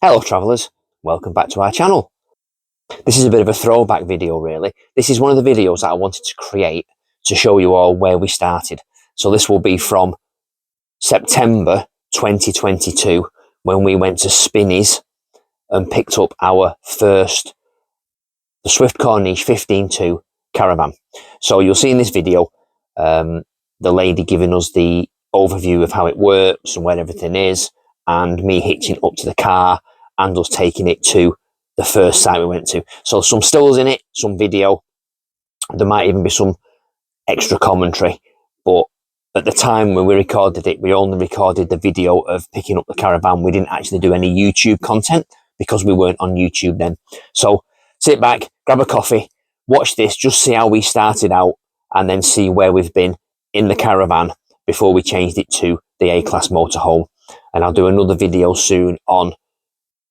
Hello travellers, welcome back to our channel. This is a bit of a throwback video really. This is one of the videos that I wanted to create to show you all where we started. So this will be from September 2022 when we went to Spinneys and picked up our first, the Swift Corniche 15.2 caravan. So you'll see in this video the lady giving us the overview of how it works and where everything is, and me hitching up to the car and us taking it to the first site we went to. So some stills in it, some video, there might even be some extra commentary, but at the time when we recorded it, we only recorded the video of picking up the caravan. We didn't actually do any YouTube content because we weren't on YouTube then. So sit back, grab a coffee, watch this, just see how we started out, and then see where we've been in the caravan before we changed it to the A-Class motorhome. And I'll do another video soon on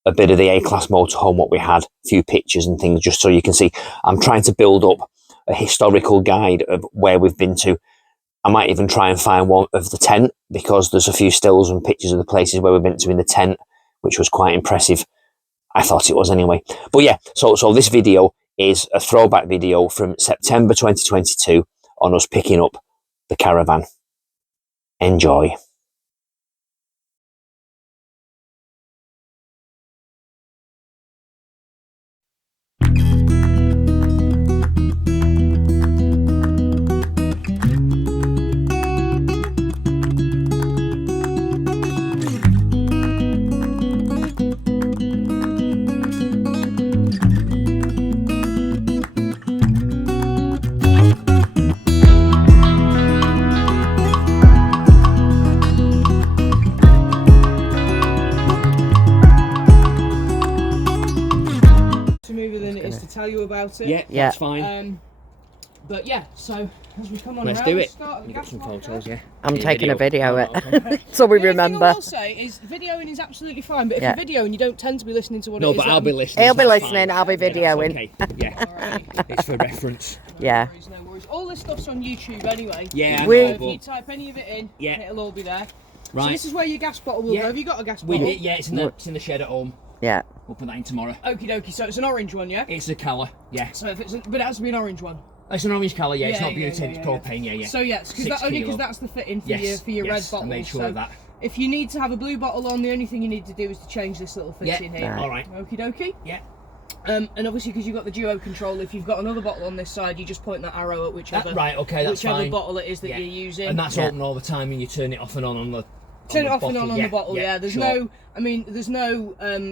a bit of the A-Class motorhome, what we had, a few pictures and things, just so you can see. I'm trying to build up a historical guide of where we've been to. I might even try and find one of the tent, because there's a few stills and pictures of the places where we've been to in the tent, which was quite impressive. I thought it was anyway. But yeah, so this video is a throwback video from September 2022 on us picking up the caravan. Enjoy. Tell you about it. Yeah, that's fine. But yeah, so as we come on let's around, do it. You got some photos, yeah. I'm taking a video of it, so we remember. The thing I will say is videoing is absolutely fine, but if you're videoing, you don't tend to be listening to what it is. No, but I'll be listening. He'll be listening, I'll be videoing. Okay, yeah. Right. It's for reference. Yeah. No worries. All this stuff's on YouTube anyway. Yeah, so if you type any of it in, it'll all be there. Right. So this is where your gas bottle will go. Have you got a gas bottle? Yeah, it's in the shed at home. Yeah. We'll put that in tomorrow. Okie dokie, so it's an orange one, yeah? It's a colour, yeah. So if but it has to be an orange one. It's an orange colour, yeah. It's not butane, it's propane, yeah. So yeah, because that's the fitting for your red bottle. I made sure of that. If you need to have a blue bottle on, the only thing you need to do is to change this little fitting here. All right. Okie dokie. Yeah. And obviously because you've got the duo control, if you've got another bottle on this side, you just point that arrow at whichever fine. bottle it is that you're using. And that's open all the time, and you turn it off and on the. Turn it off and on the bottle, yeah. There's no,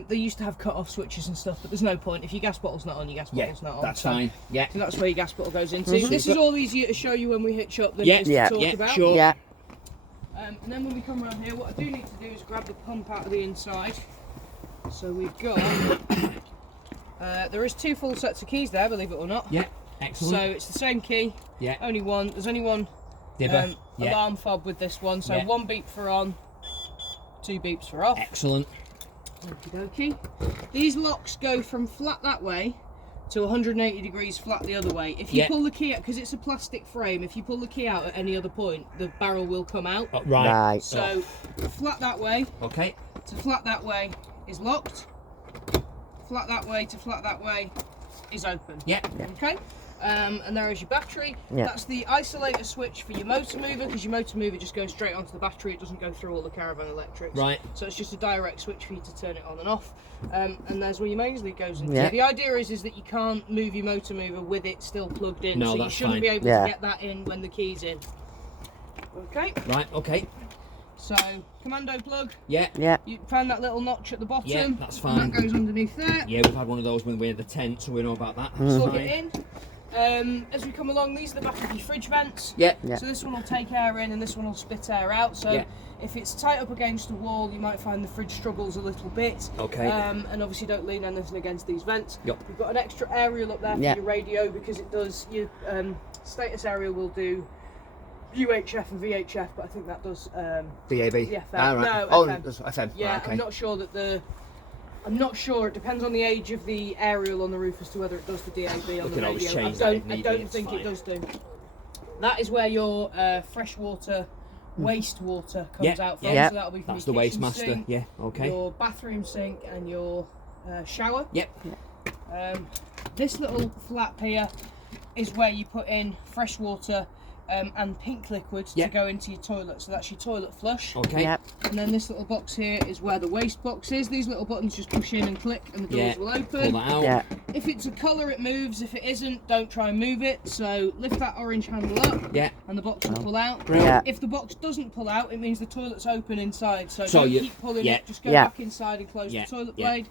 they used to have cut-off switches and stuff, but there's no point. If your gas bottle's not on, your gas bottle's not on. That's fine, yeah. So that's where your gas bottle goes into. This is all easier to show you when we hitch up than it is to talk about. Sure. Yeah. And then when we come around here, what I do need to do is grab the pump out of the inside. So we've got, there is 2 full sets of keys there, believe it or not. Yeah, excellent. So it's the same key, there's only one Dibber. alarm fob with this one, so 1 beep for on, 2 beeps for off. Excellent. Okie dokie. These locks go from flat that way to 180 degrees flat the other way. If you pull the key out, because it's a plastic frame, if you pull the key out at any other point, the barrel will come out. Right. So flat that way to flat that way is locked. Flat that way to flat that way is open. Yeah. Okay. And there is your battery. Yeah. That's the isolator switch for your motor mover, because your motor mover just goes straight onto the battery. It doesn't go through all the caravan electrics. Right. So it's just a direct switch for you to turn it on and off. And there's where your mains lead goes into. Yeah. The idea is that you can't move your motor mover with it still plugged in. No, so that's you shouldn't fine. be able to get that in when the key's in. Okay. Right. Okay. So commando plug. Yeah. Yeah. You find that little notch at the bottom. Yeah, that's fine. And that goes underneath there. Yeah, we've had one of those when we had the tent, so we know about that. Plug it in. As we come along, these are the back of your fridge vents. Yeah. So this one will take air in and this one will spit air out. So if it's tight up against the wall, you might find the fridge struggles a little bit. Okay. And obviously don't lean anything against these vents. Yep. You've got an extra aerial up there for your radio, because it does, your status aerial will do UHF and VHF, but I think that does DAB. the FM. Right. No, FM. That's FM. Yeah, right, okay. I'm not sure that I'm not sure. It depends on the age of the aerial on the roof as to whether it does the DAB on the radio. I don't think it does do. That is where your freshwater wastewater comes out from. Yep. So that'll be from That's the your waste kitchen master. sink, Yeah. Okay. your bathroom sink, and your shower. Yep. This little flap here is where you put in fresh water and pink liquids to go into your toilet. So that's your toilet flush. Okay. Yep. And then this little box here is where the waste box is. These little buttons just push in and click and the doors will open. Pull that out. Yeah. If it's a colour, it moves. If it isn't, don't try and move it. So lift that orange handle up and the box will pull out. Yeah. If the box doesn't pull out, it means the toilet's open inside. So, So don't you- keep pulling yeah. it. Just go back inside and close the toilet Yeah.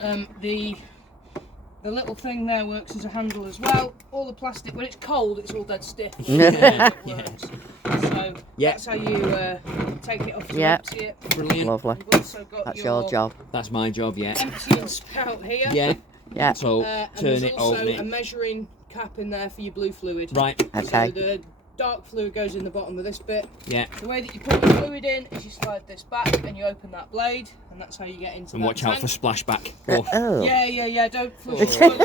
blade. The little thing there works as a handle as well. All the plastic, when it's cold, it's all dead stiff. It works. So that's how you take it off to empty it. Brilliant. Lovely. You've also got That's your job. That's my job. Yeah. emptying spout here. Yeah. Yeah. So And turn there's it, also open a it. measuring cap in there for your blue fluid. Right. Okay. So the dark fluid goes in the bottom of this bit. Yeah. The way that you put your fluid in is you slide this back and you open that blade, and that's how you get into And that watch out tank. for splashback. Oh. Yeah, don't flush the toilet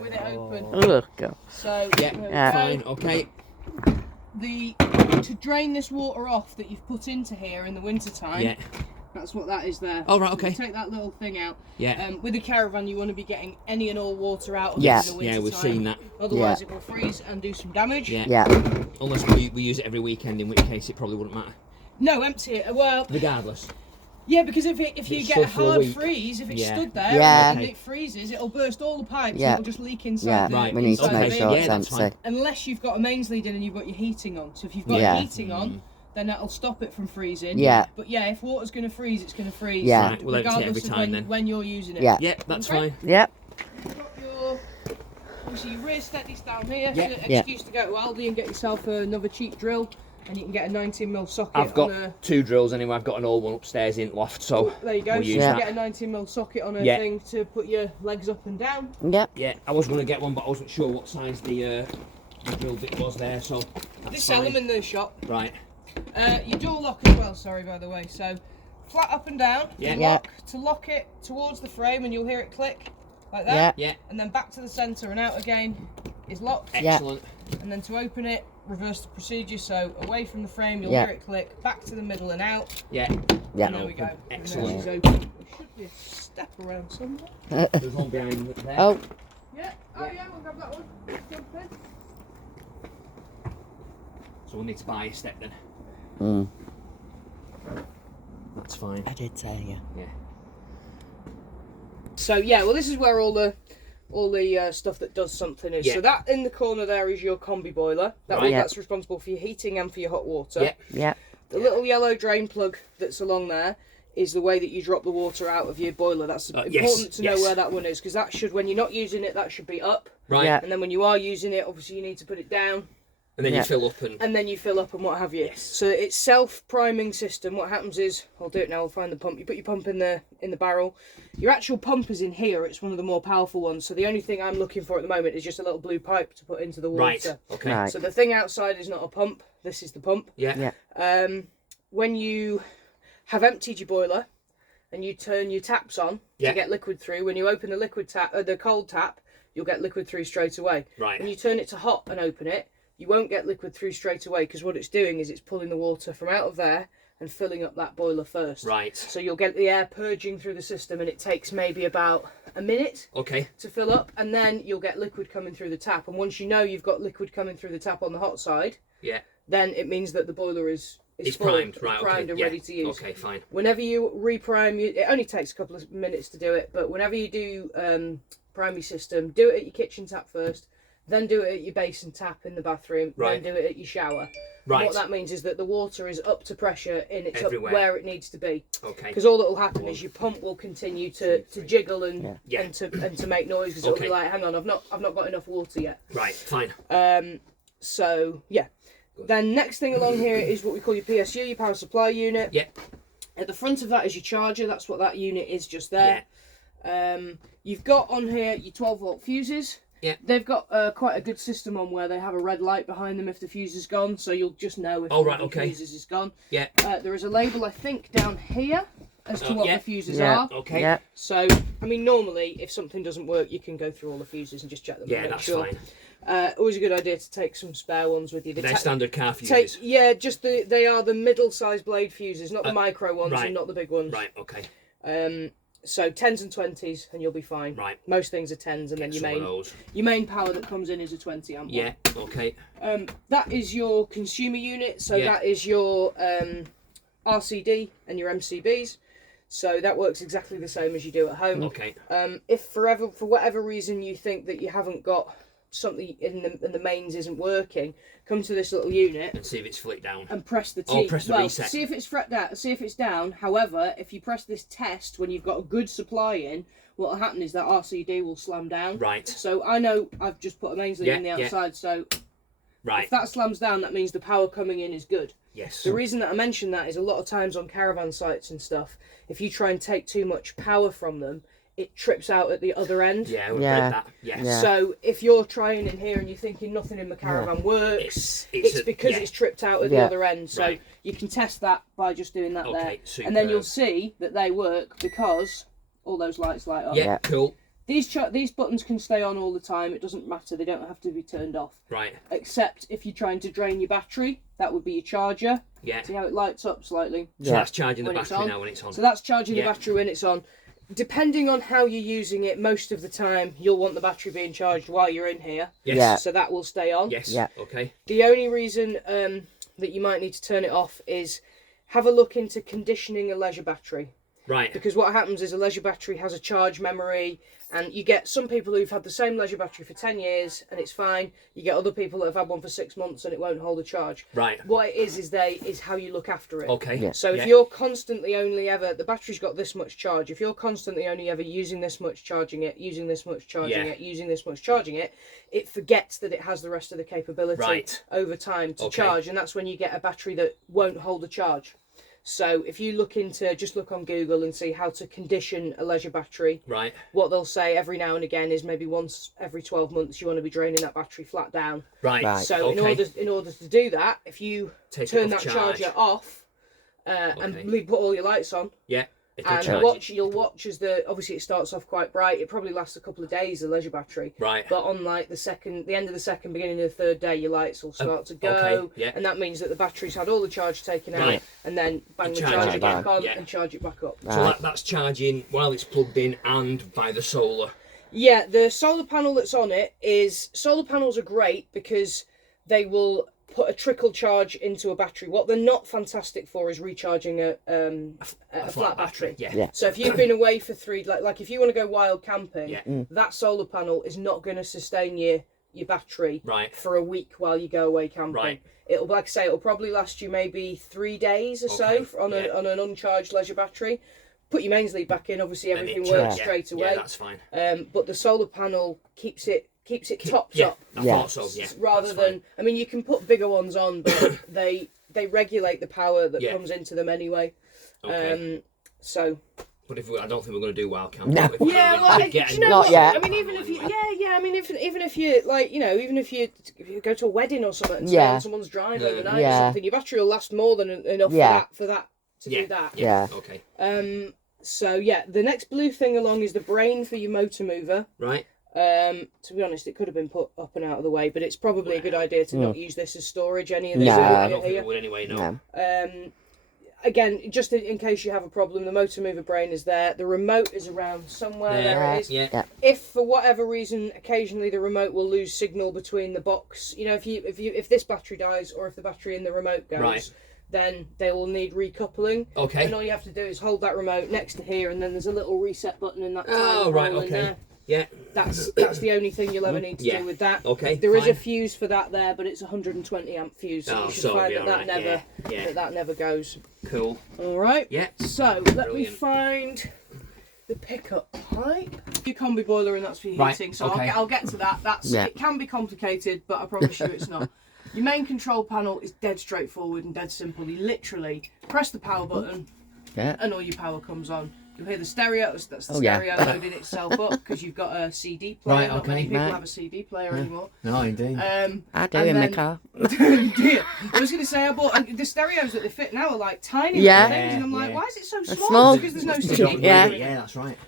with it open. Oh, God. So, Yeah. there we Yeah. go. Fine. Okay. To drain this water off that you've put into here in the winter time, Yeah. that's what that is there. Oh, right, So you okay. take that little thing out. Yeah. With a caravan, you want to be getting any and all water out of Yeah. it in the winter Yeah. We've time. seen that. Otherwise, it will freeze and do some damage. Yeah. Yeah. Unless we use it every weekend, in which case it probably wouldn't matter. No, empty it. Well, Regardless. yeah, because if you it's get a stood for a hard week. freeze, if it's Yeah. stood there Yeah. and it freezes, it'll burst all the pipes Yeah. and it'll just leak inside Yeah. the Right. We need to inside make the sure bin. it's that's fine. empty. Unless you've got a mains lead in and you've got your heating on. So if you've got Yeah. your heating on, then that'll stop it from freezing. Yeah. But yeah, if water's going to freeze, it's going to freeze. Yeah. Right, we'll empty it regardless every of time when, then. when you're using it. Yeah. Yeah. That's Okay. fine. Yep. You've got your, obviously your rear steadies down here. Yeah. So Yeah. excuse to go to Aldi and get yourself another cheap drill, and you can get a 19mm socket. I've got on a, 2 drills anyway. I've got an old one upstairs in loft, so there you go. we'll So use you Yeah. that. get a 19mm socket on a Yeah. thing to put your legs up and down. Yep. Yeah, I was going to get one, but I wasn't sure what size the drill bit was there, so They that's sell fine. them in the shop. Right. Your door lock as well, sorry by the way. So flat up and down, Yeah. to lock, to lock it towards the frame, and you'll hear it click like Yeah. that. Yeah. And then back to the centre and out again is locked. Yeah. Excellent. And then to open it, reverse the procedure. So away from the frame, you'll Yeah. hear it click. Back to the middle and out. Yeah. Yeah. And there we go. Excellent. And there she's open. There should be a step around somewhere. There's one behind there. Oh. Yeah. Oh yeah, we'll grab that one. Jump in. So we'll need to buy a step then. Mm. That's fine. I did say, yeah. Yeah. So yeah, well this is where all the stuff that does something is. Yeah. So that in the corner there is your combi boiler. Right. Yeah. That's responsible for your heating and for your hot water. Yeah. Yeah. The little yellow drain plug that's along there is the way that you drop the water out of your boiler. That's important yes, to know yes. where that one is, because that should, when you're not using it, that should be up. Right. Yeah. And then when you are using it, obviously you need to put it down, And then Yeah. you fill up and then you fill up and what have you. Yes. So it's self-priming system. What happens is, I'll do it now, I'll find the pump. You put your pump in the barrel. Your actual pump is in here. It's one of the more powerful ones. So the only thing I'm looking for at the moment is just a little blue pipe to put into the water. Right. Okay. Right. So the thing outside is not a pump. This is the pump. Yeah. Yeah. When you have emptied your boiler and you turn your taps on Yeah. to get liquid through, when you open the liquid tap, the cold tap, you'll get liquid through straight away. Right. When you turn it to hot and open it, you won't get liquid through straight away, because what it's doing is it's pulling the water from out of there and filling up that boiler first. Right. So you'll get the air purging through the system, and it takes maybe about a minute Okay. to fill up, and then you'll get liquid coming through the tap. And once you know you've got liquid coming through the tap on the hot side, Yeah. then it means that the boiler is It's full, primed. it's Right. primed Okay. and Yeah. ready to use. Okay. Fine. Whenever you reprime, it only takes a couple of minutes to do it, but whenever you do prime your system, do it at your kitchen tap first, then do it at your basin tap in the bathroom, Right. then do it at your shower. Right. And what that means is that the water is up to pressure and it's Everywhere. up where it needs to be. Okay. Because all that will happen is your pump will continue to jiggle and Yeah. and to make noise, because it'll Okay. be like, hang on, I've not got enough water yet. Right. Fine. So yeah. Then next thing along here is what we call your PSU, your power supply unit. Yeah. At the front of that is your charger. That's what that unit is just there. You've got on here your 12-volt fuses. Yeah. They've got quite a good system on where they have a red light behind them if the fuse is gone, so you'll just know if Oh, right, the okay. fuses is gone. Yeah. There is a label, I think, down here as to what yeah. the fuses Yeah. are. Okay. Yeah. So, I mean, normally if something doesn't work, you can go through all the fuses and just check them. Yeah, and make that's sure. fine. Always a good idea to take some spare ones with you. They're standard car fuses. Yeah, just they are the middle-sized blade fuses, not the micro ones and not the big ones. Right, okay. So 10s and 20s, and you'll be fine. Right. Most things are 10s, and then your main power that comes in is a 20 amp. Yeah. Okay. That is your consumer unit. So that is your RCD and your MCBs. So that works exactly the same as you do at home. Okay. If for whatever reason you think that you haven't got something in the mains isn't working, come to this little unit and see if it's flicked down and press the T. press the reset. See if it's see if it's down. However, if you press this test when you've got a good supply in, what will happen is that RCD will slam down. Right. So I know I've just put a mains lead in the outside, so if that slams down, that means the power coming in is good. Yes. The reason that I mention that is a lot of times on caravan sites and stuff, if you try and take too much power from them, it trips out at the other end. Yeah, we've read that. Yes. Yeah. So if you're trying in here and you're thinking nothing in the caravan works, it's because it's tripped out at the other end. So you can test that by just doing that there. Superb. And then you'll see that they work because all those lights light up. Yeah, cool. These buttons can stay on all the time. It doesn't matter. They don't have to be turned off. Right. Except if you're trying to drain your battery, that would be your charger. Yeah. See how it lights up slightly? So that's charging the battery now when it's on. So that's charging the battery when it's on. Depending on how you're using it, most of the time you'll want the battery being charged while you're in here. Yes. Yeah. So that will stay on. Yes. Yeah. Okay. The only reason that you might need to turn it off is have a look into conditioning a leisure battery. Right. Because what happens is a leisure battery has a charge memory, and you get some people who've had the same leisure battery for 10 years and it's fine. You get other people that have had one for 6 months and it won't hold a charge. Right. What it is how you look after it. Okay. Yeah. So if you're constantly the battery's got this much charge, if you're constantly only ever using this much, charging it, using this much, charging it, using this much, charging it, it forgets that it has the rest of the capability over time to charge, and that's when you get a battery that won't hold a charge. So if you just look on Google and see how to condition a leisure battery, what they'll say every now and again is maybe once every 12 months you want to be draining that battery flat down. So in order to do that, if you turn that charger off and put all your lights on, and you'll watch as obviously it starts off quite bright. It probably lasts a couple of days, the leisure battery. But on like the end of the second, beginning of the third day, your lights will start to go, and that means that the battery's had all the charge taken out, and then bang the charger back on and charge it back up. So that's charging while it's plugged in and by the solar. Yeah, the solar panel that's on it solar panels are great because they will put a trickle charge into a battery. What they're not fantastic for is recharging a flat battery. So if you've been away for like if you want to go wild camping, that solar panel is not going to sustain your battery for a week while you go away camping. It'll, like I say, it'll probably last you maybe 3 days or so on an uncharged leisure battery. Put your mains lead back in, obviously everything works straight away. Yeah, that's fine. But the solar panel keeps it topped up. I thought so, Rather than, I mean, you can put bigger ones on, but they regulate the power that comes into them anyway. So. But I don't think we're going to do wild camping. No. Not yet. I mean, even if you, I mean, even if you like, even if you go to a wedding or something and stay on someone's drive overnight or something, your battery will last more than enough for that to do that. Okay. So the next blue thing along is the brain for your motor mover. Right. To be honest, it could have been put up and out of the way, but it's probably a good idea to not use this as storage. Any of this, I don't think it would anyway. No. Again, just in case you have a problem, the motor mover brain is there. The remote is around somewhere. There it is. Yeah. If for whatever reason, occasionally the remote will lose signal between the box. If this battery dies or if the battery in the remote goes. Then they will need recoupling. Okay. And all you have to do is hold that remote next to here, and then there's a little reset button in that. In there. Yeah. That's the only thing you'll ever need to do with that. Okay. There is a fuse for that there, but it's a 120 amp fuse, so you should find that never goes. Cool. All right. Yeah. So let me find the pickup pipe. Your combi boiler, and that's for your heating. So I'll get to that. It can be complicated, but I promise you it's not. Your main control panel is dead straightforward and dead simple. You literally press the power button and all your power comes on. You'll hear the stereo, that's the stereo loading itself up because you've got a CD player. Not many people have a CD player anymore. No, indeed. I do in my car. I was going to say, I bought the stereos that they fit now are like tiny little things, and I'm like, why is it so small? Because there's no CD. Yeah, that's right.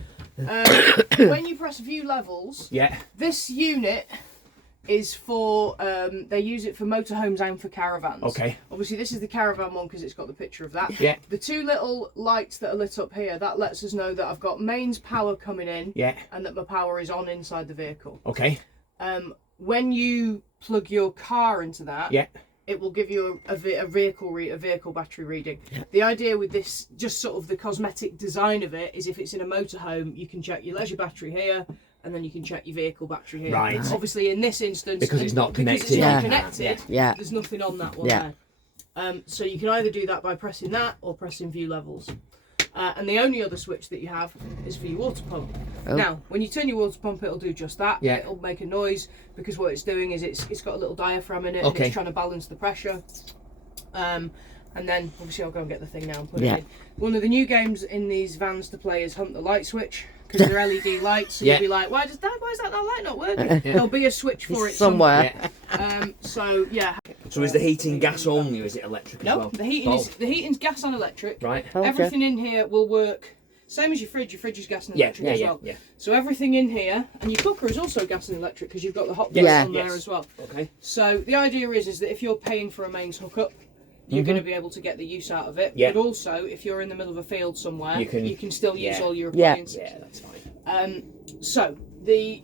When you press view levels, this unit is for, they use it for motorhomes and for caravans. Okay. Obviously this is the caravan one because it's got the picture of that. Yeah. The two little lights that are lit up here, that lets us know that I've got mains power coming in. Yeah. And that my power is on inside the vehicle. Okay. When you plug your car into that, Yeah. it will give you a vehicle battery reading. The idea with this, just sort of the cosmetic design of it, is if it's in a motorhome, you can check your leisure battery here, and then you can check your vehicle battery here. Right. Obviously, in this instance, because it's not connected. Because it's not connected, Yeah. there's nothing on that one Yeah. there. So you can either do that by pressing that or pressing view levels. And the only other switch that you have is for your water pump. Oh. Now, when you turn your water pump, it'll do just that. Yeah. It'll make a noise because what it's doing is it's got a little diaphragm in it, and Okay. it's trying to balance the pressure. And then, obviously, I'll go and get the thing now and put Yeah. it in. One of the new games in these vans to play is Hunt the Light Switch, because they're LED lights, so Yeah. you'll be like, why is that light not working? There'll be a switch for it Somewhere. So, yeah. So is the heating gas only, or is it electric as No, well? the heating's gas and electric. Right. Okay. Everything in here will work, same as your fridge is gas and electric as well. Yeah. So everything in here, and your cooker is also gas and electric because you've got the hot Yes. gas on Yes. there as well. Okay. So the idea is that if you're paying for a mains hookup, you're going to be able to get the use out of it. Yeah. But also, if you're in the middle of a field somewhere, You can- you can still use yeah. all your Yeah. appliances. Yeah, that's fine. So the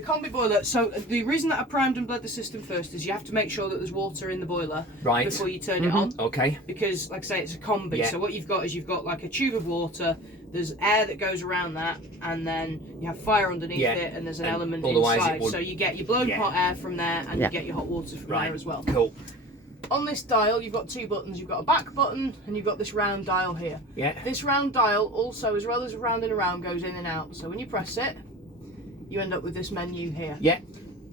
combi boiler. So the reason that I primed and bled the system first is you have to make sure that there's water in the boiler Right. before you turn it on. Okay. Because, like I say, it's a combi. Yeah. So what you've got is you've got like a tube of water. There's air that goes around that, and then you have fire underneath Yeah. it, and there's an And element otherwise it inside. would- So you get your blown Yeah. hot air from there, and Yeah. you get your hot water from Right. there as well. Cool. On this dial, you've got two buttons. You've got a back button, and you've got this round dial here. Yeah. This round dial also, as well as round and around, goes in and out. So when you press it, you end up with this menu here. Yeah.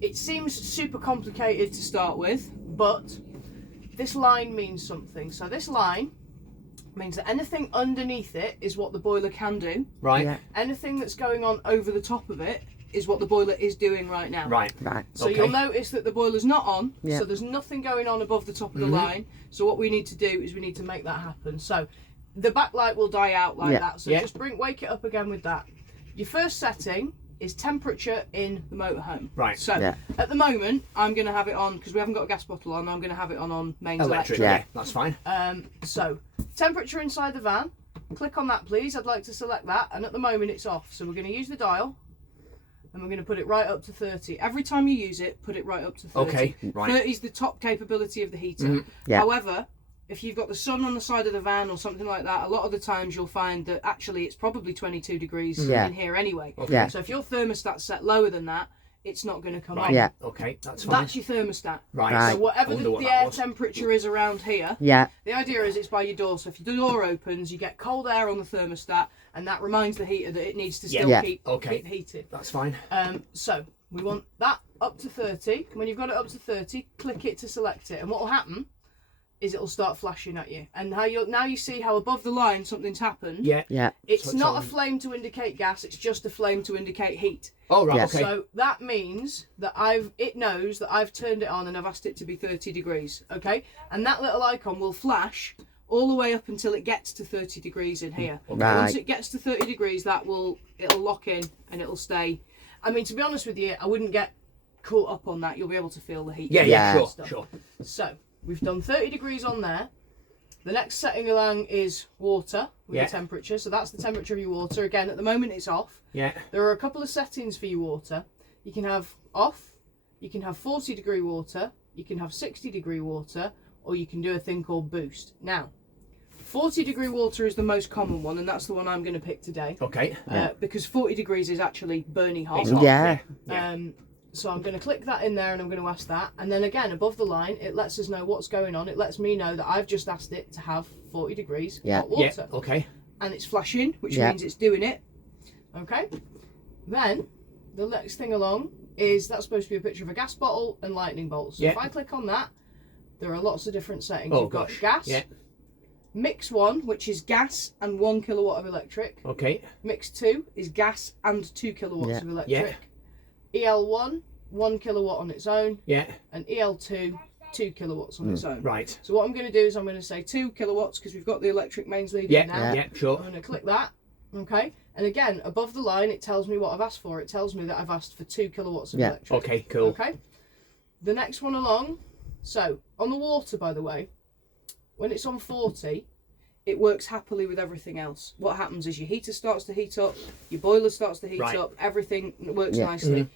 It seems super complicated to start with, but this line means something. So this line means that anything underneath it is what the boiler can do. Right. Yeah. Anything that's going on over the top of it is what the boiler is doing right now. Right. Right. So Okay. you'll notice that the boiler's not on, Yeah. so there's nothing going on above the top of the line. So what we need to do is we need to make that happen. So the backlight will die out like Yeah. that. So Yeah. just wake it up again with that. Your first setting is temperature in the motorhome. Right. So Yeah. at the moment, I'm going to have it on, because we haven't got a gas bottle on, I'm going to have it on mains Electric. electric. Yeah. Yeah. That's fine. So temperature inside the van, click on that please. I'd like to select that, and at the moment it's off. So we're going to use the dial, and we're going to put it right up to 30. Every time you use it, put it right up to 30. Okay. Right. 30 is the top capability of the heater. Yeah. However, if you've got the sun on the side of the van or something like that, a lot of the times you'll find that actually it's probably 22 degrees Yeah. in here anyway. Yeah. So if your thermostat's set lower than that, it's not going to come Right. on. Yeah. Okay. That's fine. That's your thermostat. Right. Right. So whatever Wonder what the that air was. temperature is around here, Yeah. the idea is it's by your door. So if your door opens, you get cold air on the thermostat, and that reminds the heater that it needs to still Yeah. keep Okay. heated. That's fine. So we want that up to 30. When you've got it up to 30, click it to select it, and what will happen is it'll start flashing at you. And now you see how above the line something's happened. Yeah. Yeah. It's So it's not on. a flame to indicate gas. It's just a flame to indicate heat. Oh right. Yeah. Okay. So that means that it knows that I've turned it on and I've asked it to be 30 degrees. Okay, and that little icon will flash all the way up until it gets to 30 degrees in here. Right. Once it gets to 30 degrees, it'll lock in and it'll stay. I mean, to be honest with you, I wouldn't get caught up on that. You'll be able to feel the heat. Yeah. Yeah. Yeah. Sure. Stuff. Sure. So we've done 30 degrees on there. The next setting along is water with Yeah. the temperature. So that's the temperature of your water. Again, at the moment it's off. Yeah. There are a couple of settings for your water. You can have off, you can have 40 degree water, you can have 60 degree water, or you can do a thing called boost. Now, 40 degree water is the most common one, and that's the one I'm going to pick today. Okay. Because 40 degrees is actually burning hot. It's hot, Yeah. Yeah. So I'm going to click that in there and I'm going to ask that. And then again, above the line, it lets us know what's going on. It lets me know that I've just asked it to have 40 degrees Yeah. hot water. Yeah. Okay. And it's flashing, which Yeah. means it's doing it. Okay. Then the next thing along is that's supposed to be a picture of a gas bottle and lightning bolts. So Yeah. if I click on that, there are lots of different settings. Oh You've got gosh. gas, Yeah. mix 1, which is gas and 1 kilowatt of electric. Okay. Mix 2 is gas and 2 kilowatts Yeah. of electric. Yeah. EL1, 1 kilowatt on its own, Yeah. and EL2, 2 kilowatts on its own. Right. So what I'm going to do is I'm going to say 2 kilowatts because we've got the electric mains leading Yeah. now. Yeah. Sure. I'm going to click that. Okay. And again, above the line, it tells me what I've asked for. It tells me that I've asked for 2 kilowatts of Yeah. electric. Okay. Cool. Okay. the next one along. So on the water, by the way, when it's on 40, it works happily with everything else. What happens is your heater starts to heat up, your boiler starts to heat up, everything works nicely.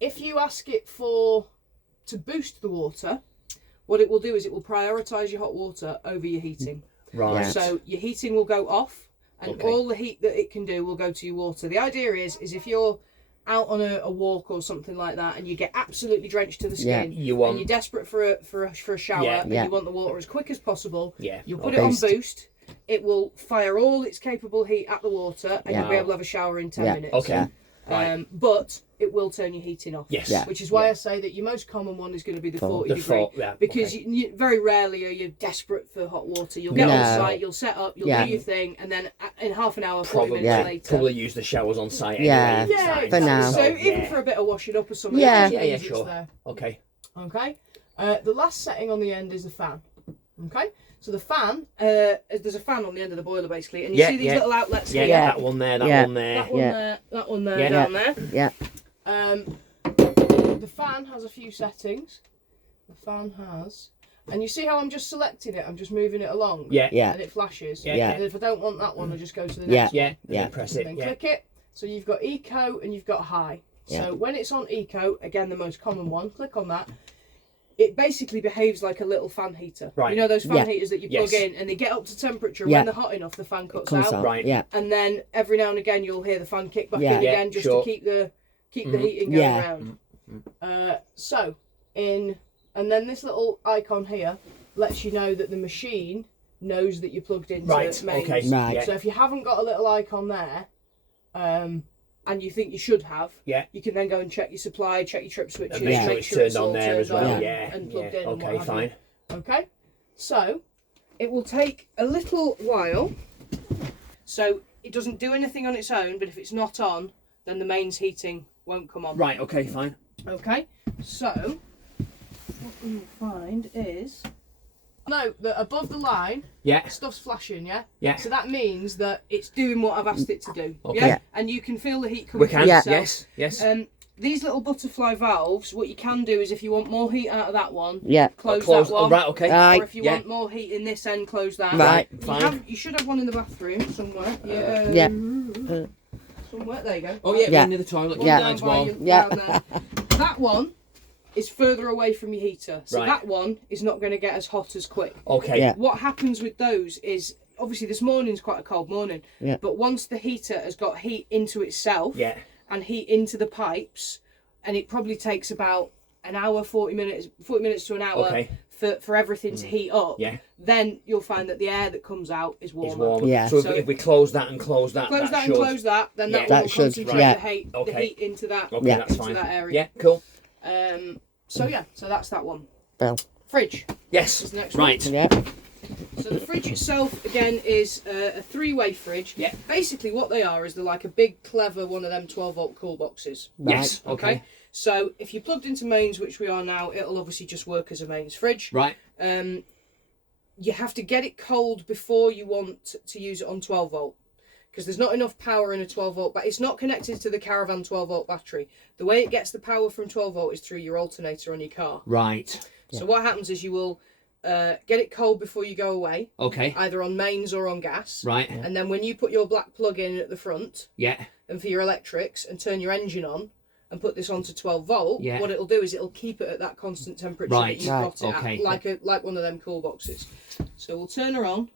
If you ask it to boost the water, what it will do is it will prioritise your hot water over your heating. Right. So your heating will go off, and all the heat that it can do will go to your water. The idea is if you're out on a walk or something like that, and you get absolutely drenched to the skin, and you're desperate for a shower, and you want the water as quick as possible, you'll put it on boost. It will fire all its capable heat at the water, and you'll be able to have a shower in 10 minutes. Okay. But it will turn your heating off. Yes. Which is why I say that your most common one is going to be the 40 degree. Because you very rarely are you desperate for hot water. You'll get on site, you'll set up, you'll do your thing, and then in half an hour, 40 minutes later. Probably use the showers on site anyway. Yeah, for now. So even for a bit of washing up or something. Yeah, sure. There. Okay. Okay. The last setting on the end is the fan. Okay. So the fan, there's a fan on the end of the boiler basically, and you see these little outlets here. That one there, that one there. That one there, that one there, down there. Yeah. The fan has a few settings. The fan has, and you see how I'm just selecting it, I'm just moving it along. Yeah. And it flashes. Yeah. And if I don't want that one, I just go to the next one. Yeah. Press it. And then click it. So you've got eco and you've got high. So when it's on eco, again the most common one, click on that. It basically behaves like a little fan heater. Right. You know those fan heaters that you plug in and they get up to temperature. When they're hot enough, the fan cuts out. Right. Yeah. And then every now and again you'll hear the fan kick back in again just to keep the heating going around. And then this little icon here lets you know that the machine knows that you're plugged into mains. Okay. Right. So if you haven't got a little icon there, and you think you should have, you can then go and check your supply, check your trip switches, and make sure it's turned on there as well. And plugged in. Okay, fine. Okay, so it will take a little while. So it doesn't do anything on its own, but if it's not on, then the mains heating won't come on. Right. Okay, fine. Okay, so what you'll find is note that above the line, stuff's flashing, yeah. So that means that it's doing what I've asked it to do. Okay. Yeah, and you can feel the heat coming through yourself. Yes. These little butterfly valves, what you can do is if you want more heat out of that one, close that one. Oh, right. Okay. Or if you want more heat in this end, close that. Right. Fine. You should have one in the bathroom somewhere. Somewhere. There you go. Oh yeah, near the toilet. Down there. That one is further away from your heater, so that one is not going to get as hot as quick. Okay. What happens with those is obviously this morning's quite a cold morning, but once the heater has got heat into itself and heat into the pipes, and it probably takes about an hour, 40 minutes to an hour for everything to heat up, then you'll find that the air that comes out is warmer. Yeah. So if we close that and close that, then that will concentrate the heat into that, that's fine. That area. Yeah, cool. So that's that one. Well. Fridge. Yes. Is the next right. one. Yeah. So the fridge itself, again, is a three-way fridge. Yeah. Basically, what they are is they're like a big, clever one of them 12-volt cool boxes. Yes. Okay. So if you're plugged into mains, which we are now, it'll obviously just work as a mains fridge. Right. You have to get it cold before you want to use it on 12-volt. Because there's not enough power in a 12-volt, but it's not connected to the caravan 12-volt battery. The way it gets the power from 12-volt is through your alternator on your car. Right. So what happens is you will get it cold before you go away. Okay. Either on mains or on gas. Right. And then when you put your black plug in at the front. And for your electrics and turn your engine on and put this onto 12-volt, what it'll do is it'll keep it at that constant temperature that you've got it at, like one of them cool boxes. So we'll turn her on.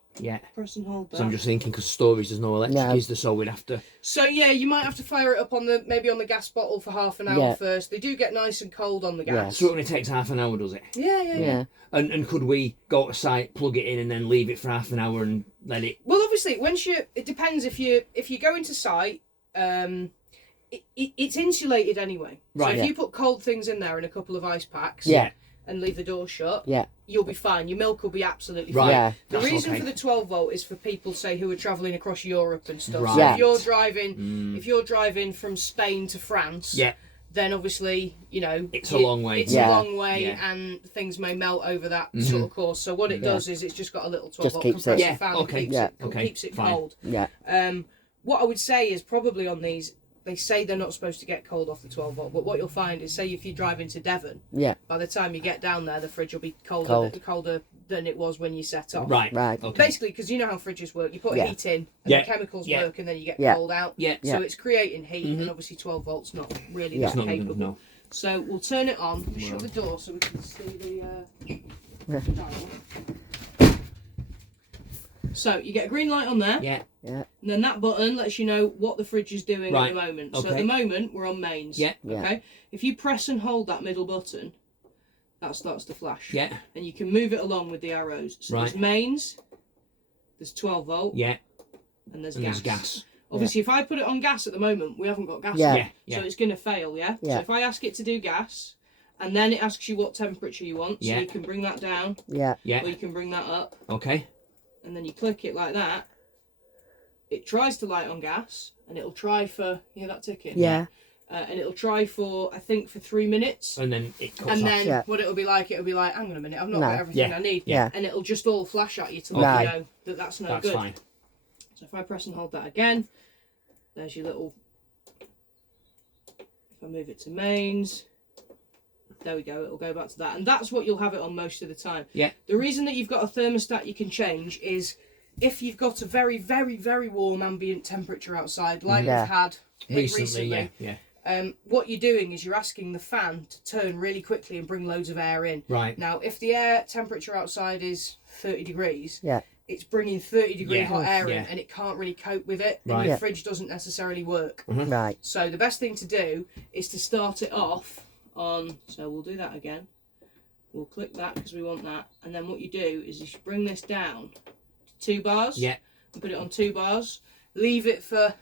Press and hold that. So I'm just thinking because storage there's no electric, is there? So we'd have to. So you might have to fire it up on maybe on the gas bottle for half an hour first. They do get nice and cold on the gas. So it only takes half an hour, does it? Yeah. And could we go to site, plug it in, and then leave it for half an hour and let it? Well, obviously, it depends if you go into site. It's insulated anyway. Right. So if you put cold things in there in a couple of ice packs. And leave the door shut, you'll be fine. Your milk will be absolutely fine. Yeah. The reason for the 12-volt is for people, say, who are travelling across Europe and stuff. Right. So if you're driving from Spain to France, then obviously, it's a long way. It's a long way, and things may melt over that sort of course. So what it does is it's just got a little 12-volt compressor fan that keeps it cold. Yeah. What I would say is probably on these, they say they're not supposed to get cold off the 12 volt, but what you'll find is, say if you drive into Devon, by the time you get down there, the fridge will be colder than it was when you set off. Right. Okay. Basically, because you know how fridges work, you put heat in, and the chemicals work, and then you get cold out. So it's creating heat, and obviously 12 volts not really that capable. No. So we'll turn it on. We'll shut the door so we can see the dial. So you get a green light on there. Yeah. And then that button lets you know what the fridge is doing at the moment. So at the moment we're on mains. Okay. If you press and hold that middle button, that starts to flash. And you can move it along with the arrows. So there's mains, there's 12 volt. And there's gas. Obviously, if I put it on gas at the moment, we haven't got gas yet. So it's going to fail, So if I ask it to do gas, and then it asks you what temperature you want, so you can bring that down, or you can bring that up. Okay. And then you click it like that. It tries to light on gas, and it'll try for, you hear that ticking? And it'll try for, I think, for 3 minutes. And then it cuts and off. then what it'll be like, hang on a minute, I've not got everything I need. And it'll just all flash at you to let you know that that's no good. That's fine. So if I press and hold that again, there's your little, if I move it to mains, there we go, it'll go back to that. And that's what you'll have it on most of the time. The reason that you've got a thermostat you can change is if you've got a very, very, very warm ambient temperature outside, like we've had recently. What you're doing is you're asking the fan to turn really quickly and bring loads of air in. Now, if the air temperature outside is 30 degrees, it's bringing 30 degree hot air in, and it can't really cope with it, and your fridge doesn't necessarily work. So the best thing to do is to start it off on, so we'll do that again. We'll click that because we want that, and then what you do is you bring this down to 2 bars, and put it on 2 bars, leave it for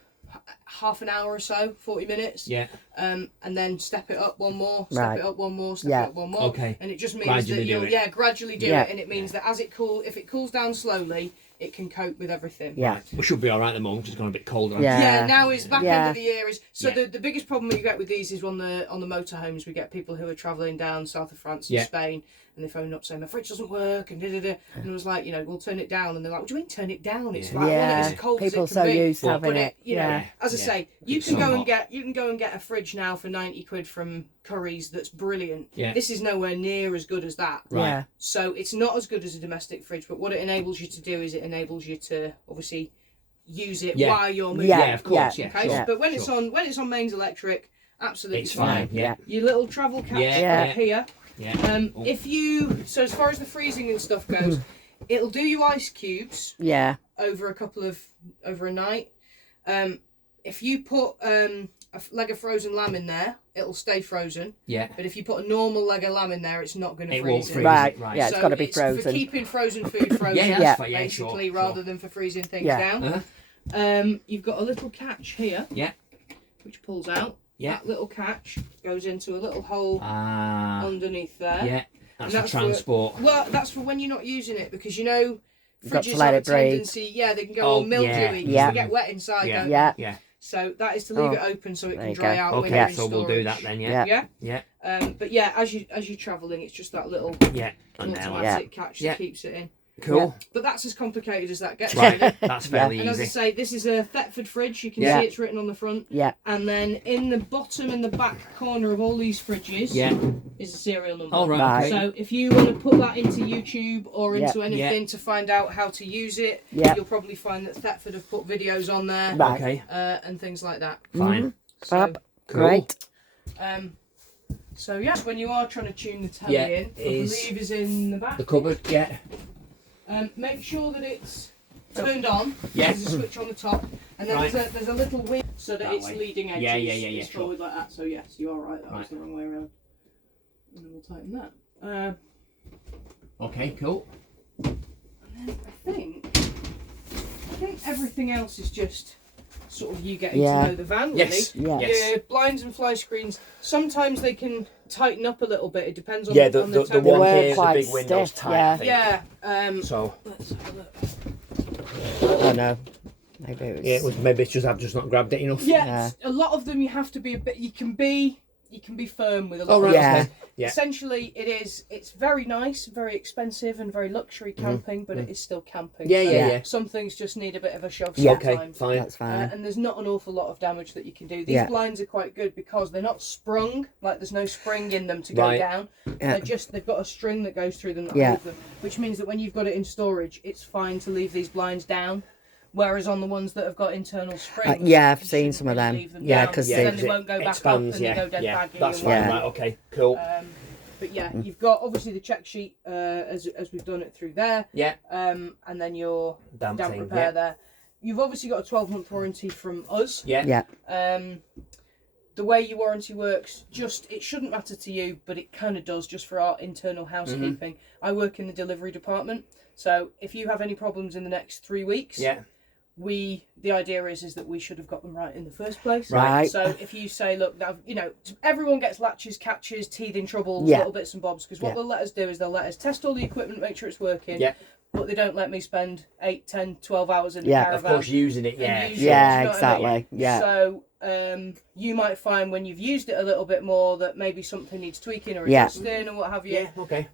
half an hour or so, 40 minutes, and then step it up one more, step it up one more, step it up one more, and it just means gradually that you'll gradually do it, and it means that as it if it cools down slowly, it can cope with everything. We should be all right at the moment. It's gone a bit colder. Now it's back end of the year. The biggest problem you get with these is on the motorhomes. We get people who are travelling down south of France and Spain, and they phone up saying my fridge doesn't work, and and I was like, we'll turn it down, and they're like, what do you mean turn it down? It's like, I want it as cold people as it can so be. used to having but it. As I say, you can go and get a fridge now for 90 quid from Curry's that's brilliant. This is nowhere near as good as that. So it's not as good as a domestic fridge, but what it enables you to do is it enables you to obviously use it while you're moving. Of course. Okay. But when it's on mains electric, absolutely it's fine. Your little travel catch here. So as far as the freezing and stuff goes, it'll do you ice cubes. Over a night. If you put a leg of frozen lamb in there, it'll stay frozen. But if you put a normal leg of lamb in there, it's not going to freeze. Right. Yeah, it's got to be frozen. For keeping frozen food frozen, basically, rather than for freezing things down. You've got a little catch here. Which pulls out. That little catch goes into a little hole underneath there. That's for transport. That's for when you're not using it, because fridges have a tendency, they can go all mildewy, because they get wet inside. So that is to leave it open so it can dry out when you're in storage. We'll do that then. But as you're travelling, it's just that little automatic catch that keeps it in. Cool. But that's as complicated as that gets. That's fairly easy. And as I say, this is a Thetford fridge. You can see it's written on the front. And then in the bottom and the back corner of all these fridges is a serial number. Okay. So if you want to put that into YouTube or into anything to find out how to use it, you'll probably find that Thetford have put videos on there. And things like that. Fine. So, cool. Great. So when you are trying to tune the telly in, I believe is in the back. The cupboard, make sure that it's turned on. Yes. There's a switch on the top, and then there's a little wing so that it's leading edges. It's forward like that. So yes, you are right. That was the wrong way around. And then we'll tighten that. Okay, cool. And then I think everything else is just sort of you getting to know the van, really. Your blinds and fly screens, sometimes they can tighten up a little bit. It depends on the the one here is the big window's tight. So let's have a look. Oh no. Maybe it's maybe it's just I've just not grabbed it enough. A lot of them you have to be a bit. You can be you can be firm with a lot. Oh, right, Yeah. okay. Yeah. Essentially, it's very nice, very expensive, and very luxury camping, but it is still camping. Yeah, so yeah. Some things just need a bit of a shove Yeah. Okay, sometimes. fine. That's fine. And there's not an awful lot of damage that you can do. These Yeah. blinds are quite good because they're not sprung, like there's no spring in them to go Right. down. Yeah. They've got a string that goes through them that Yeah. holds them, which means that when you've got it in storage, it's fine to leave these blinds down. Whereas on the ones that have got internal springs, yeah, I've you seen shouldn't some of really them. leave them Yeah, down, 'cause then they- they won't go back expands, up and they go dead yeah. baggy. That's and fine, Yeah. right, okay, cool. But yeah, you've got obviously the check sheet as we've done it through there. Yeah. And then your Damp damp thing, repair yeah. there. You've obviously got a 12-month warranty from us. Yeah. Yeah. The way your warranty works, it shouldn't matter to you, but it kind of does just for our internal housekeeping. I work in the delivery department, so if you have any problems in the next 3 weeks, Yeah. the idea is that we should have got them right in the first place. Right. So if you say, look, everyone gets latches, catches, teething troubles, Yeah. little bits and bobs, because what they'll let us do is they'll let us test all the equipment, make sure it's working. Yeah. But they don't let me spend 8, 10, 12 hours in Yeah. a Of caravan. course, using it, yeah. and use sure. it, Yeah, you know what I mean? exactly. Yeah. So you might find when you've used it a little bit more that maybe something needs tweaking or Yeah. adjusting or what have you. Yeah, okay.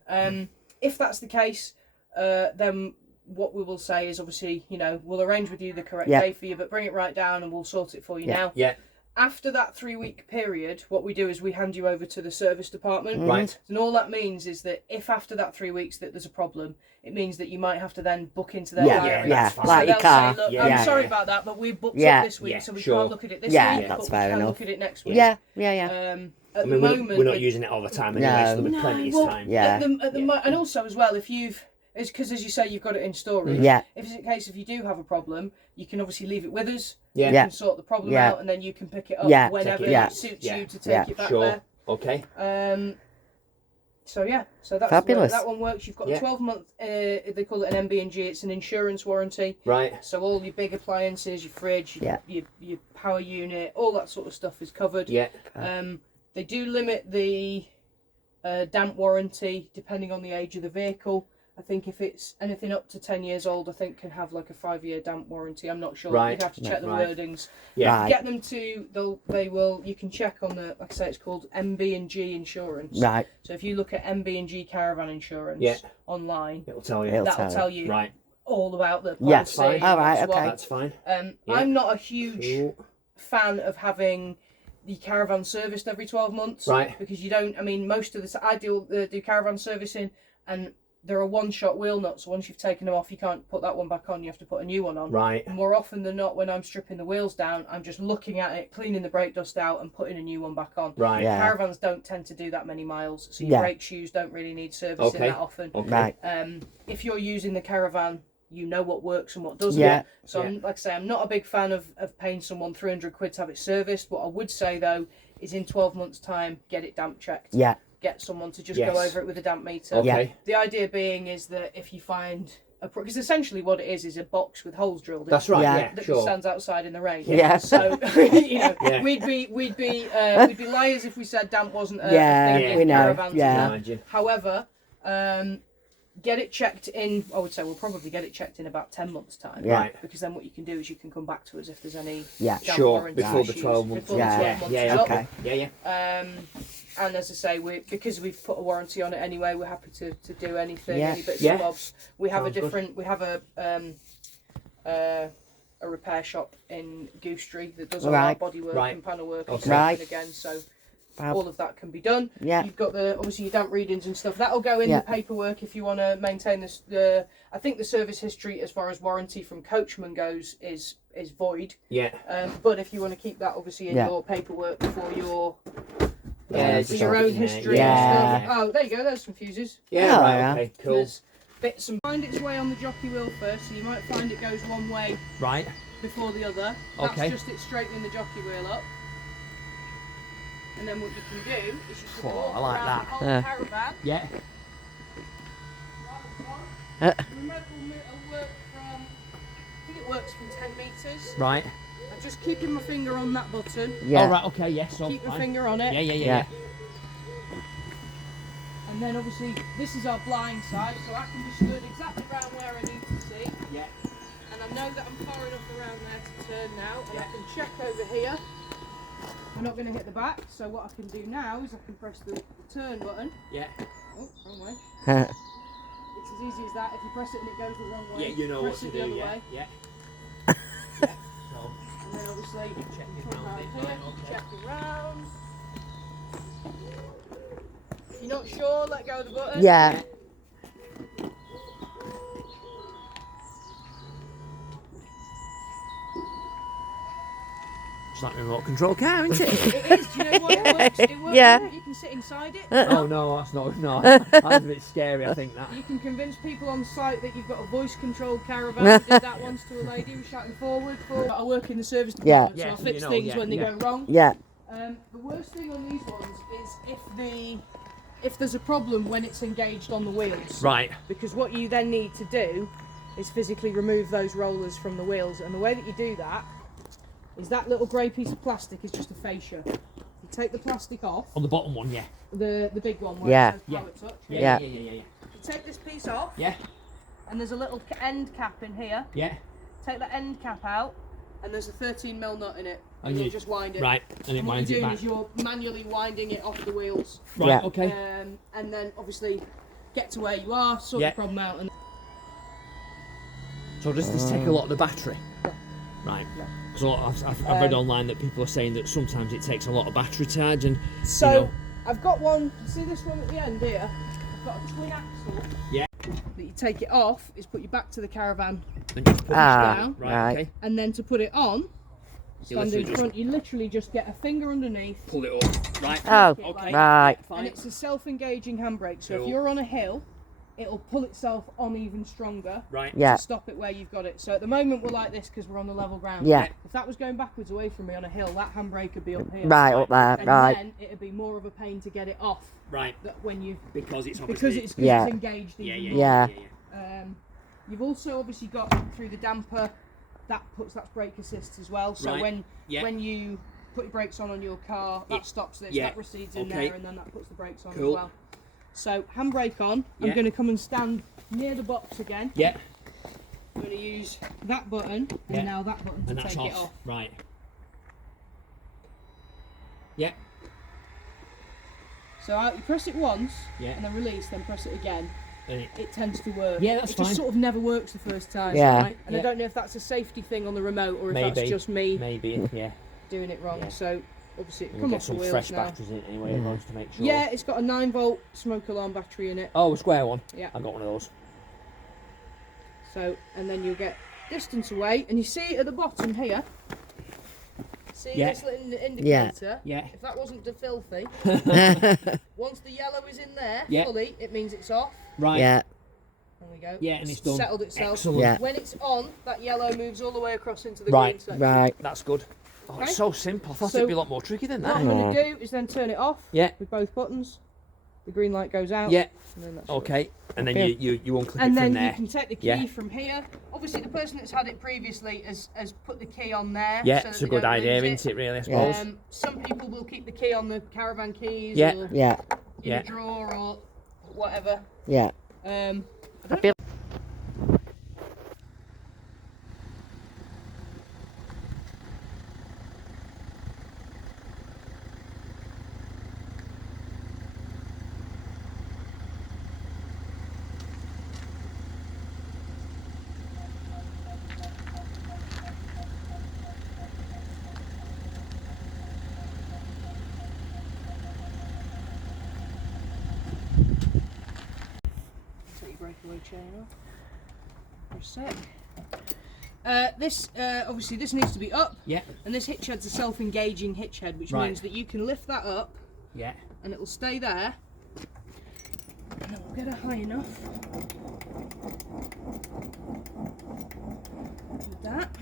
If that's the case, then what we will say is obviously, we'll arrange with you the correct Yeah. day for you, but bring it right down and we'll sort it for you now. Yeah. After that 3-week period, what we do is we hand you over to the service department. Right. And all that means is that if after that 3 weeks that there's a problem, it means that you might have to then book into their Yeah, diary. yeah, So like your they'll car. Say, look, Yeah. I'm sorry about that, but we booked Yeah. it this week, Yeah, so we sure. can't look at it this Yeah, week, that's but fair we can enough. look at it next week. Yeah. Yeah. At I the mean, moment, we're not using it all the time anyway, No. so there'll be plenty of time. Yeah. and also as well, it's because as you say, you've got it in storage. Yeah. If it's a case if you do have a problem, you can obviously leave it with us. Yeah. You Yeah. can sort the problem Yeah. out, and then you can pick it up Yeah. whenever Yeah. it suits Yeah. you to take Yeah. it back Sure. there. Okay. So that's Fabulous. that one works. You've got Yeah. a 12-month. They call it an MB&G. It's an insurance warranty. Right. So all your big appliances, your fridge, Yeah. your power unit, all that sort of stuff is covered. Yeah. They do limit the damp warranty depending on the age of the vehicle. I think if it's anything up to 10 years old, I think can have like a 5-year damp warranty. I'm not sure. Right. You'd have to check the Right. wordings. Yeah. Right. Get them to. They will. You can check on the. Like I say, it's called MB&G insurance. Right. So if you look at MB&G caravan insurance Yeah. online, It'll tell you. It'll that'll tell you Right. all about the Yeah. policy. Fine. All right, what's what. okay. That's fine. Yeah. Yeah. I'm not a huge Cool. fan of having the caravan serviced every 12 months. Right. Because you don't. I mean, most of the I do caravan servicing, and they're a one-shot wheel nut. So once you've taken them off, you can't put that one back on. You have to put a new one on. Right. And more often than not, when I'm stripping the wheels down, I'm just looking at it, cleaning the brake dust out, and putting a new one back on. Right. Yeah. Caravans don't tend to do that many miles, so your Yeah. brake shoes don't really need servicing Okay. that often. Okay. Right. If you're using the caravan, you know what works and what doesn't. Yeah. So, Yeah. like I say, I'm not a big fan of paying someone £300 to have it serviced. What I would say, though, is in 12 months' time, get it damp checked. Yeah. Get someone to just Yes. go over it with a damp meter. Okay. The idea being is that if you find because essentially what it is a box with holes drilled in That's it right. Yeah. Yeah. that Sure. stands outside in the rain. Yeah. So Yeah. we'd be liars if we said damp wasn't a Yeah, thing in we know. caravans. Yeah. Imagine. However, get it checked in. I would say we'll probably get it checked in about 10 months' time. Yeah. Right. Because then what you can do is you can come back to us if there's any Yeah. damp Sure. warranty Before the issues 12 months. before Yeah. the 12 Yeah. months Yeah. is Yeah. up. Okay. Yeah. Yeah. And as I say, because we've put a warranty on it anyway, we're happy to do anything, Yeah. any bits Yeah. and bobs. We have Sounds good. we have a repair shop in Goosetree that does all Right. our bodywork Right. and panel work and Okay. stuff Right. again. So Fab. all of that can be done. Yeah. You've got obviously your damp readings and stuff. That'll go in Yeah. the paperwork if you want to maintain this. I think the service history as far as warranty from Coachman goes is void. Yeah. But if you want to keep that obviously in Yeah. your paperwork for your Yeah. for your own history Yeah. and stuff. Oh, there you go. There's some fuses. Yeah. Oh, Right. yeah. Okay. Cool. There's bits and find its way on the jockey wheel first, so you might find it goes one way Right. before the other. That's Okay. just it straightening the jockey wheel up. And then what you can do is you can Oh, walk I like around that. the whole caravan. Yeah. The remote will work from, I think it works from 10 metres. Right. I'm just keeping my finger on that button. Yeah. All right. Okay. Yes. So Keep my fine. finger on it. Yeah. Yeah. Yeah. Yeah. And then obviously this is our blind side, so I can be stood exactly around where I need to see. Yeah. And I know that I'm far enough around there to turn now, and I can check over here. we're not going to hit the back. So what I can do now is I can press the turn button. Yeah. Oh, wrong way. It's as easy as that. If you press it and it goes the wrong way, Yeah, you know press what to it the do. other Yeah. way. Yeah. Yeah. So. And then obviously Check it come round out it, here, right, okay. check it round. If you're not sure, let go of the button. Yeah. It's like a remote control car, isn't it? It is. Do you know what? It works. It works. Yeah. You can sit inside it. Oh no, that's not. No, that's a bit scary. I think that. You can convince people on site that you've got a voice-controlled caravan. We did that once to a lady who was shouting forward. I work in the service department, Yeah. so I fix You know, things yeah, when they yeah. go wrong. Yeah. The worst thing on these ones is if there's a problem when it's engaged on the wheels. Right. Because what you then need to do is physically remove those rollers from the wheels, and the way that you do that is that little grey piece of plastic is just a fascia. You take the plastic off, On the bottom one, yeah. the big one where Yeah. it says Power Touch. Yeah. Yeah. You take this piece off, Yeah. and there's a little end cap in here. Yeah. Take that end cap out, and there's a 13mm nut in it. And And you- you'll just wind it. Right. And it And what winds you're it doing back. is you're manually winding it off the wheels. Right. Yeah. Okay. And then obviously get to where you are, sort Yeah. the problem out, and So does this take a lot of the battery? Right. Because I've read online that people are saying that sometimes it takes a lot of battery charge, and so you know. I've got one. See this one at the end here? I've got a twin axle. Yeah. That you take it off is put you back to the caravan, And just put Ah, down. right. right. Okay. and then to put it on, You stand literally in just front. You literally just get a finger underneath. pull it up. Right. Oh, Okay. right. And Fine. it's a self-engaging handbrake, so Cool. if you're on a hill, it'll pull itself on even stronger Right. Yeah. to stop it where you've got it. So at the moment we're like this because we're on the level ground. Yeah. If that was going backwards away from me on a hill, that handbrake would be up here. Right up there. And Right. then it'd be more of a pain to get it off. Right. That when you Because it's because obviously. it's Yeah. engaged. Yeah. even Yeah. more. Yeah. You've also obviously got through the damper that's brake assist as well. So Right. when you put your brakes on your car, that stops this, Yeah. that recedes in Okay. there, and then that puts the brakes on Cool. as well. So handbrake on. I'm Yeah. going to come and stand near the box again. Yeah. I'm going to use that button and Yeah. now that button to And that's take it off. off. Right. Yeah. So you press it once Yeah. and then release, then press it again. And It tends to work. Yeah, that's it just fine. sort of never works the first time. Yeah. Right? And I Yeah. don't know if that's a safety thing on the remote or if Maybe. that's just me maybe. Yeah. doing it wrong. Yeah. So obviously it We'll come get off the some wheels fresh now. batteries in it anyway, just to make sure. Yeah, it's got a 9-volt smoke alarm battery in it. Oh, a square one. Yeah. I got one of those. So and then you'll get distance away, and you see at the bottom here. See Yeah. this little indicator? Yeah. If that wasn't too filthy, once the yellow is in there Yeah. fully, it means it's off. Right. Yeah. There we go. Yeah, and it's done. Settled itself. Excellent. Yeah. When it's on, that yellow moves all the way across into the Right. green section. Right. That's good. Oh, Okay. it's so simple. I thought So- it'd be a lot more tricky than What that. I'm going to do is then turn it off Yeah. with both buttons. The green light goes out. Yeah. And then that's Okay. And then Okay. you unclip And it then from there. you can take the key Yeah. from here. Obviously, the person that's had it previously has put the key on there. Yeah, so it's that a they good don't idea, lose isn't it? Really, I Yeah. suppose. Some people will keep the key on the caravan keys Yeah. or Yeah. in Yeah. a drawer or whatever. Yeah. I feel- Take your breakaway chain off for a sec. This obviously this needs to be up, Yeah. and this hitch head's a self-engaging hitch head, which Right. means that you can lift that up Yeah. and it will stay there, and then we'll get it high enough with that.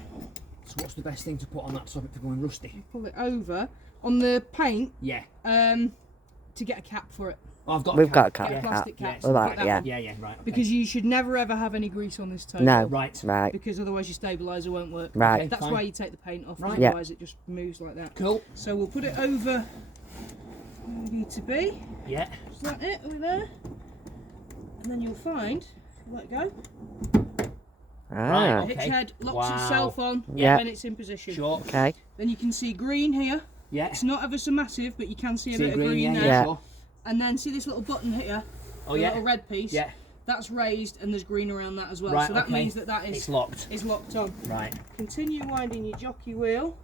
So what's the best thing to put on that to stop it from going rusty? Pull it over on the paint Yeah. to get a cap for it. Oh, I've got. We've got a Get a cap. plastic Yeah. cap. Yeah. Right, Like that yeah. one. Yeah. Yeah. Right. Okay. Because you should never ever have any grease on this toe. No. Right. Right. Because otherwise your stabiliser won't work. Right. Okay. That's Fine. why you take the paint off. Right. Yeah. Otherwise it just moves like that. Cool. So we'll put it over where we need to be. Yeah. Is that it? Are we there? And then you'll find, let go. Right. Ah. The hitch Okay. head locks Wow. itself on Yeah. when it's in position. Sure. Okay. Then you can see green here. Yeah. It's not ever so massive, but you can see a See bit of green there. Yeah. Sure. And then see this little button here? Oh, the yeah. little red piece? Yeah. That's raised and there's green around that as well. Right, so that okay. means that It's locked. is locked on. Right. Continue winding your jockey wheel,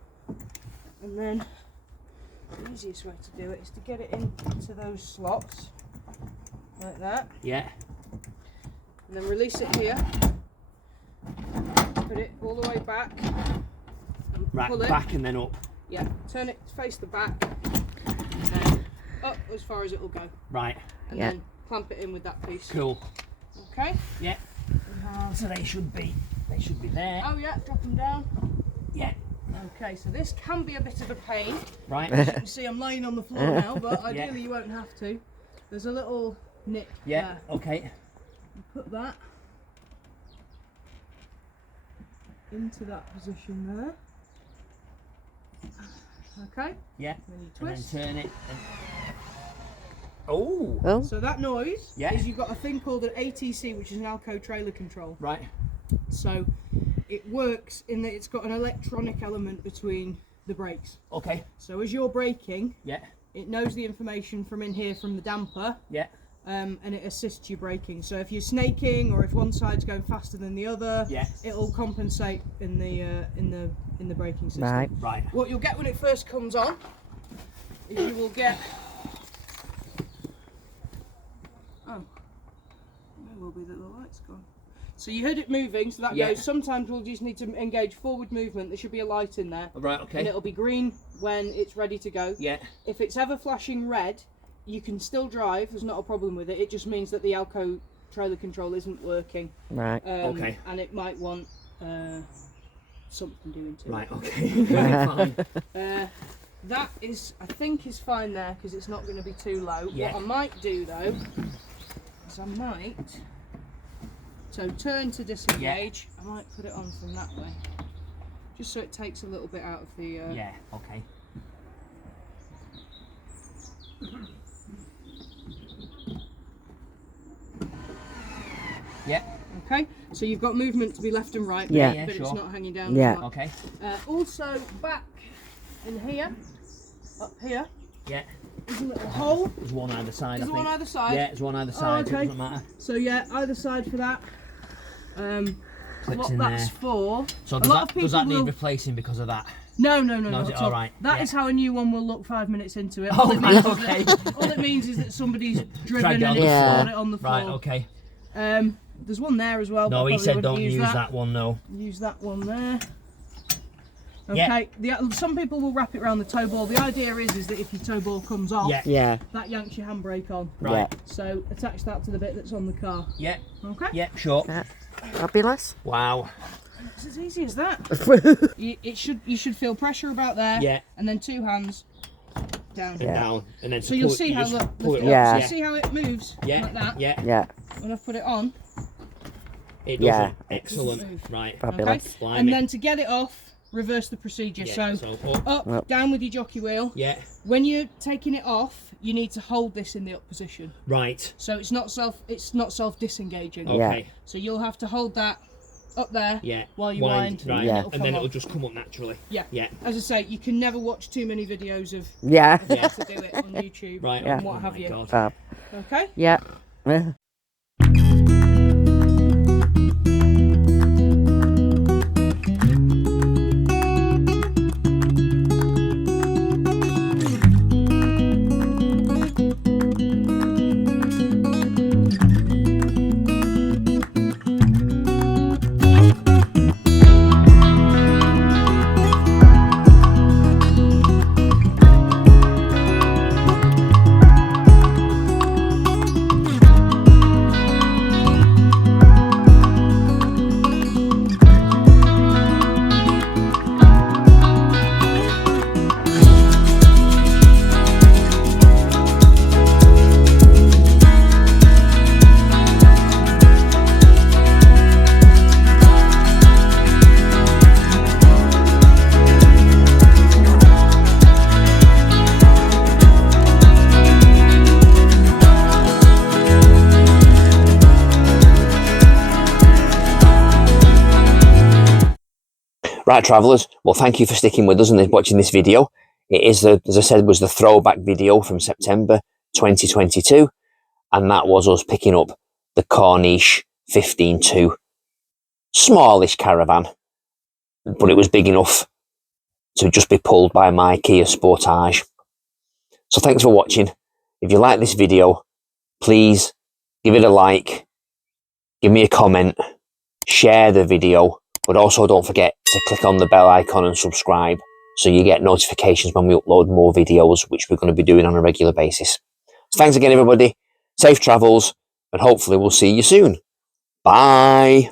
and then the easiest way to do it is to get it into those slots, like that. Yeah. And then release it here. Put it all the way back. And Right, pull it. back and then up. Yeah, turn it to face the back. And then up as far as it will go. Right. And Yeah. then clamp it in with that piece. Cool. Okay. Yeah. So they should be there. Oh yeah, drop them down. Yeah. Okay, so this can be a bit of a pain. Right. As you can see, I'm laying on the floor now, but ideally you won't have to. There's a little nick Yeah. there. Okay. You put that into that position there. Okay. Yeah. Then you And then twist. turn it. Oh. Oh, So that noise Yeah. is you've got a thing called an ATC, which is an Alco trailer control. Right. So it works in that it's got an electronic element between the brakes. Okay. So as you're braking, Yeah. it knows the information from in here from the damper, Yeah. and it assists you braking. So if you're snaking or if one side's going faster than the other, Yeah. it'll compensate in the braking system. right. Right. What you'll get when it first comes on is you will get. Oh, there will be that the light's gone. So you heard it moving, so that Yeah. goes. Sometimes we'll just need to engage forward movement. There should be a light in there, Right. and Okay. it'll be green when it's ready to go. Yeah. If it's ever flashing red, you can still drive. There's not a problem with it. It just means that the Alco trailer control isn't working. Right. Okay. And it might want something doing to Right. it. Okay. Fine. That is, I think, is fine there because it's not going to be too low. Yeah. What I might do though is I might. So turn to disengage. I might put it on from that way, just so it takes a little bit out of the. Yeah. Okay. Yeah. Okay. So you've got movement to be left and right. Yeah. But, Yeah, it's sure. not hanging down. Yeah. as much. Okay. Also back in here, up here, Yeah. there's a little hole. There's one either side. There's I one think. either side. Yeah. There's one either side. So okay. it doesn't matter. So yeah, either side for that. Clips What in that's there. for. So a does lot that of people does that need will... replacing because of that? No, No, not is it at all. alright? That Yeah. is how a new one will look 5 minutes into it. Oh, All it right, means okay. all it means is that somebody's driven Dragged it on and the floor. floored it on the floor. Right. Okay. There's one there as well. No, but I he probably said wouldn't don't use that one. No. Use that one there. Yeah. Okay. Some people will wrap it around the toe ball. The idea is that if your toe ball comes off, Yeah. Yeah. that yanks your handbrake on. Right. So attach that to the bit that's on the car. Yeah. Okay. Yeah. Sure. Yeah. Fabulous. Wow. It's as easy as that. You should feel pressure about there. Yeah. And then 2 hands down. And Yeah. down, and then So you'll see how pull it the up. Yeah. you see how it moves Yeah. like that. Yeah. Yeah. When I put it on, It does Yeah. it. Excellent. Move. Right. Fabulous. okay. Blimey. And then to get it off, reverse the procedure. Yeah. So Up. up, down with your jockey wheel. Yeah. When you're taking it off, you need to hold this in the up position. Right. So it's not self disengaging. Okay. So you'll have to hold that up there Yeah. while you wind. Right. Yeah. it'll And then come it'll off. just come up naturally. Yeah. Yeah. As I say, you can never watch too many videos of Yeah. Yeah. how to do it on YouTube Right. Yeah. and what oh have my you. God. Fab. Okay. Yeah. Right, travellers, well, thank you for sticking with us and watching this video. It is, as I said, was the throwback video from September 2022, and that was us picking up the Corniche 15.2. Smallish caravan, but it was big enough to just be pulled by my Kia Sportage. So thanks for watching. If you like this video, please give it a like, give me a comment, share the video, but also don't forget to click on the bell icon and subscribe so you get notifications when we upload more videos, which we're going to be doing on a regular basis. So thanks again, everybody. Safe travels, and hopefully we'll see you soon. Bye.